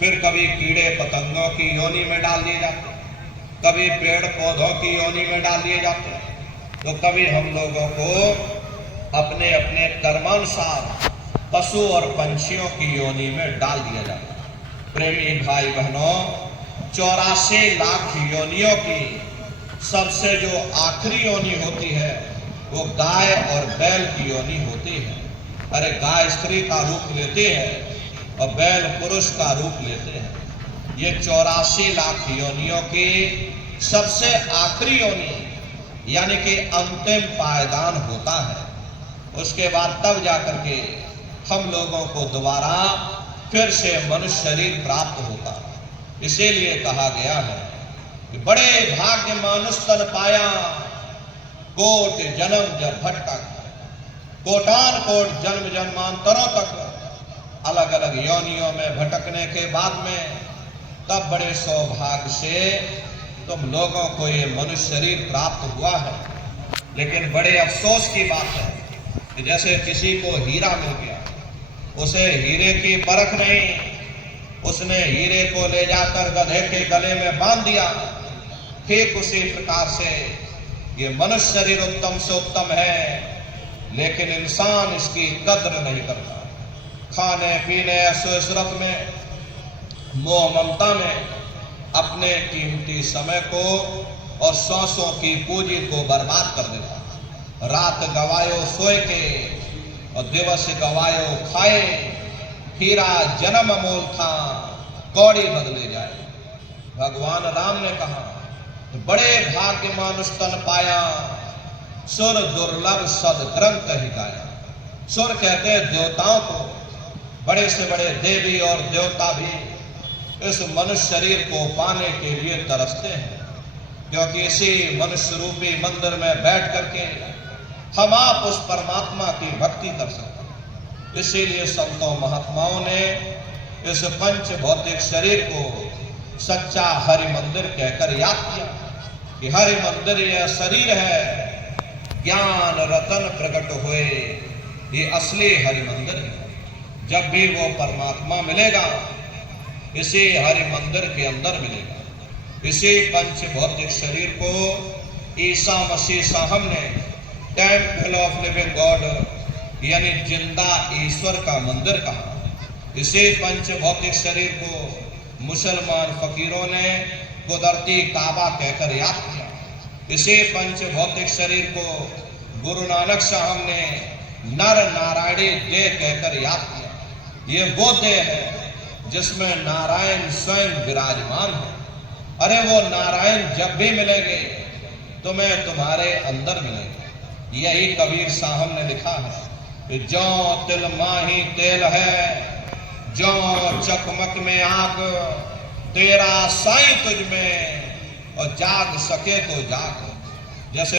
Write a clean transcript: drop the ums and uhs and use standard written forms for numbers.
फिर कभी कीड़े पतंगों की योनि में डाल दिए जाते, कभी पेड़ पौधों की योनि में डाल दिए जाते, तो कभी हम लोगों को अपने अपने कर्मानुसार पशु और पंछियों की योनि में डाल दिया जाता है। प्रेमी भाई बहनों, 84 लाख योनियों की सबसे जो आखिरी योनि होती है वो गाय और बैल की योनि होती है। अरे गाय स्त्री का रूप लेती है और बैल पुरुष का रूप लेते हैं। ये 84 लाख योनियों की सबसे आखिरी योनि यानी कि अंतिम पायदान होता है। उसके बाद तब जाकर के हम लोगों को दोबारा फिर से मनुष्य शरीर प्राप्त होता है। इसीलिए कहा गया है कि बड़े भाग्य मानुष तन पाया, कोट जन्म जब भटका, कोटान कोट जन्म जन्मांतरों तक अलग अलग योनियों में भटकने के बाद में तब बड़े सौभाग्य से तुम लोगों को ये मनुष्य शरीर प्राप्त हुआ है। लेकिन बड़े अफसोस की बात है कि जैसे किसी को हीरा मिल गया, उसे हीरे की परख नहीं, उसने हीरे को ले जाकर गधे के गले में बांध दिया। ठीक उसी प्रकार से ये मनुष्य शरीर उत्तम से उत्तम है, लेकिन इंसान इसकी कद्र नहीं करता। खाने पीने ऐशोइशरत में, मोह ममता में अपने कीमती समय को और सांसों की पूंजी को बर्बाद कर देता। रात गवायो सोए के और दिवस गवायो खाए, हीरा जन्म अमोल था, कौड़ी बदले जाए। भगवान राम ने कहा, बड़े भाग्य मानुष तन पाया, सुर दुर्लभ सद ग्रंथ ही गाया। सुर कहते हैं देवताओं को, बड़े से बड़े देवी और देवता भी इस मनुष्य शरीर को पाने के लिए तरसते हैं, क्योंकि इसी मनुष्य रूपी मंदिर में बैठ करके हम आप उस परमात्मा की भक्ति कर सकते हैं। इसीलिए संतों महात्माओं ने इस पंच भौतिक शरीर को सच्चा हरि मंदिर कहकर याद किया कि हरि मंदिर यह शरीर है, ज्ञान रतन प्रकट हुए, ये असली हरि मंदिर है। जब भी वो परमात्मा मिलेगा इसी हरि मंदिर के अंदर मिलेगा। इसी पंच भौतिक शरीर को ईसा मसीह साहब ने टेम्पल ऑफ लिविंग गॉड यानी जिंदा ईश्वर का मंदिर कहा। इसी पंच भौतिक शरीर को मुसलमान फकीरों ने कुदरती काबा कहकर याद किया। इसी पंच भौतिक शरीर को गुरु नानक साहब ने नर नारायणी देह कहकर याद किया। ये वो देह है जिसमें नारायण स्वयं विराजमान है। अरे वो नारायण जब भी मिलेंगे तुम्हें तुम्हारे अंदर मिलेंगे। यही कबीर साहब ने लिखा है, जो तिल माही तेल है, जो चकमक में आग, तेरा साईं तुझ में और जाग सके तो जाग। जैसे